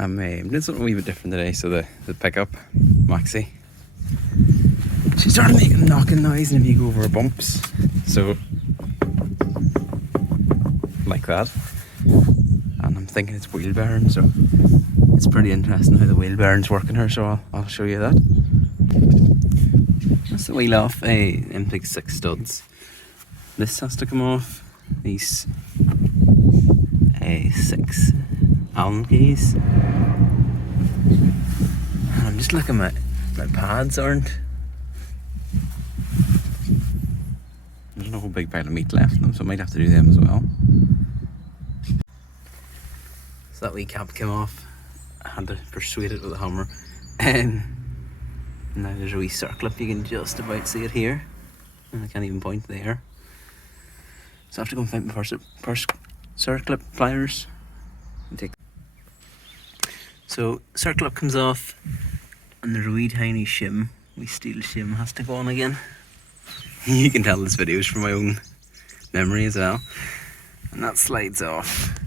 I'm doing something a wee bit different today. So the pickup, Maxxi, she started making a knocking noise and if you go over bumps, so like that. And I'm thinking it's wheel bearing, so it's pretty interesting how the wheel bearings work in her, so I'll show you that. That's the wheel off them big 6 studs. This has to come off, these 6 Allen keys. And I'm just looking at my pads aren't. There's no whole big pile of meat left in them, so I might have to do them as well. So that wee cap came off. I had to persuade it with a hammer. And now there's a wee circlip, you can just about see it here. And I can't even point there. So I have to go and find my first circlip pliers. So circlip comes off and there's a wee tiny shim. Wee steel shim has to go on again. You can tell this video is from my own memory as well. And that slides off.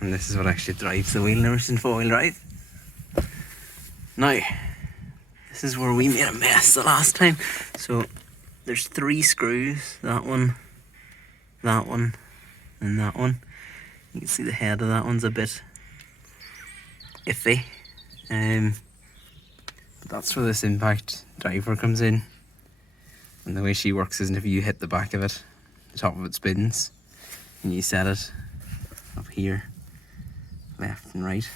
And this is what actually drives the wheel, never seen 4-wheel drive. Now, this is where we made a mess the last time. So there's 3 screws, that one, and that one. You can see the head of that one's a bit iffy. But that's where this impact driver comes in. And the way she works is if you hit the back of it, the top of it spins, and you set it up here, left and right.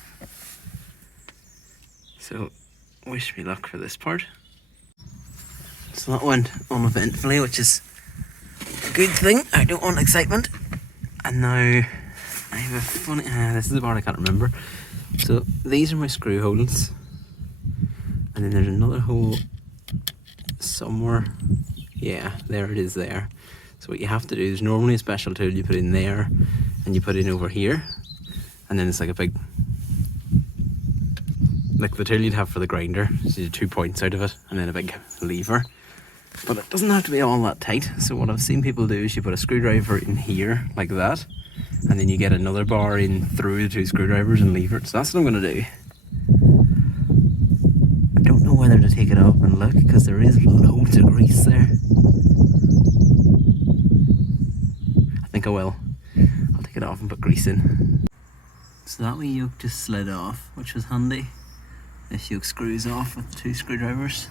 So wish me luck for this part. So that went uneventfully, which is a good thing. I don't want excitement. And now I have a funny, this is the part I can't remember. So these are my screw holes, and then there's another hole somewhere. Yeah, there it is there. So what you have to do is normally a special tool you put in there and you put in over here, and then it's like a big, like the tool you'd have for the grinder. So you do 2 points out of it and then a big lever. But it doesn't have to be all that tight. So what I've seen people do is you put a screwdriver in here like that, and then you get another bar in through the 2 screwdrivers and lever it. So that's what I'm going to do. I don't know whether to take it off and look, because there is loads of grease there. I think I will. I'll take it off and put grease in. So that wee yoke just slid off, which was handy. This yoke screws off with 2 screwdrivers.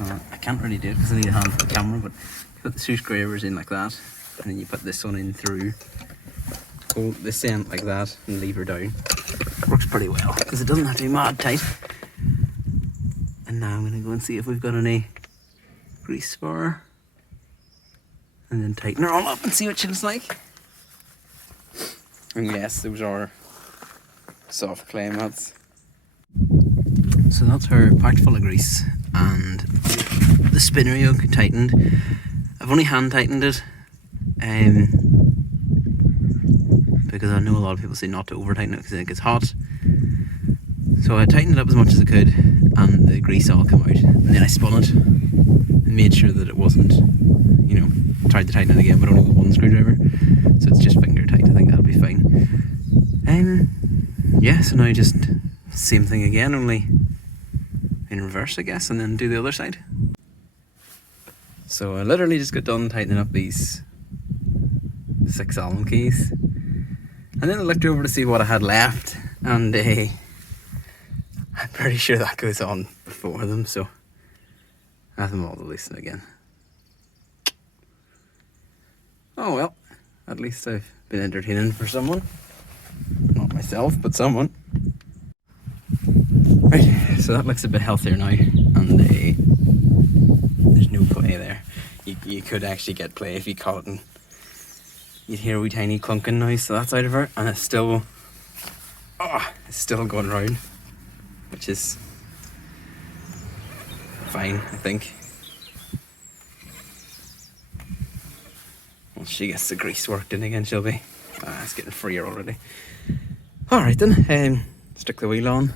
I can't really do it because I need a hand for the camera, but you put the 2 screwdrivers in like that, and then you put this one in through, hold this end like that and lever down. Works pretty well because it doesn't have to be mad tight. And now I'm going to go and see if we've got any grease spar, and then tighten her all up and see what she looks like. And yes, those are soft clay mats. So that's her packed full of grease and the spinner yoke tightened. I've only hand tightened it because I know a lot of people say not to over tighten it because it gets hot. So I tightened it up as much as I could and the grease all came out, and then I spun it and made sure that it wasn't, you know, tried to tighten it again but only with 1 screwdriver, so it's just finger tight. I think that'll be fine. Yeah, so now just same thing again, only in reverse I guess, and then do the other side. So I literally just got done tightening up these 6 Allen keys, and then I looked over to see what I had left, and I'm pretty sure that goes on before them, so I have them all to loosen again. Oh well, at least I've been entertaining for someone. Not myself, but someone. Right, so that looks a bit healthier now, and there's no play there. You could actually get play if you caught it, and you'd hear a wee tiny clunking noise, so that's out of her, and it's still going round, which is fine, I think. Once she gets the grease worked in again, she'll be, it's getting freer already. Alright then, stick the wheel on,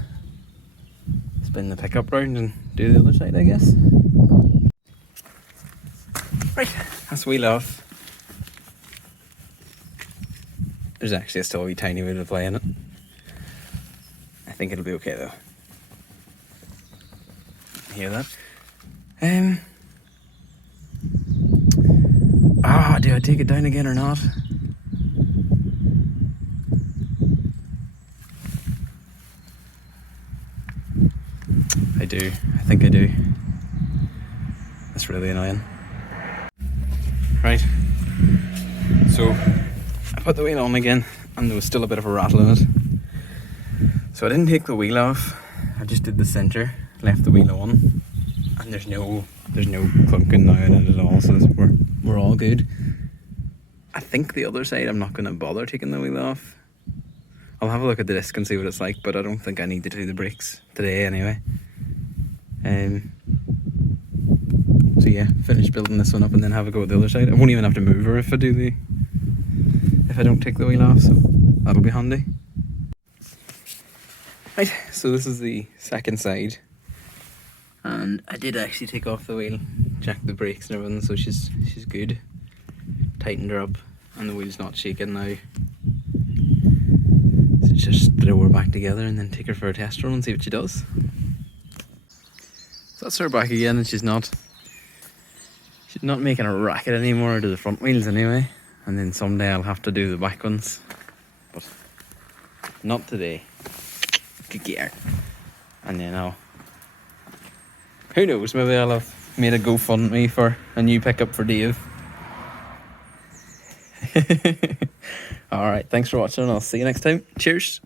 spin the pickup round and do the other side I guess. Right, that's the wheel off. There's actually still a wee tiny bit of play in it. think it'll be okay though. Hear that? Do I take it down again or not? I do. I think I do. That's really annoying. Right. So I put the wheel on again and there was still a bit of a rattle in it. So I didn't take the wheel off. I just did the centre, left the wheel on, and there's no clunking now in it at all, so we're all good. I think the other side I'm not going to bother taking the wheel off. I'll have a look at the disc and see what it's like, but I don't think I need to do the brakes today anyway. So yeah, finish building this one up and then have a go at the other side. I won't even have to move her if I don't take the wheel off, so that'll be handy. Right, so this is the second side. And I did actually take off the wheel, check the brakes and everything, so she's good. Tightened her up and the wheel's not shaking now. So just throw her back together and then take her for a test run and see what she does. So that's her back again, and she's not making a racket anymore to the front wheels anyway. And then someday I'll have to do the back ones, but not today. Good gear. And then who knows, maybe I'll have made a GoFundMe for a new pickup for Dave. Alright, thanks for watching and I'll see you next time. Cheers.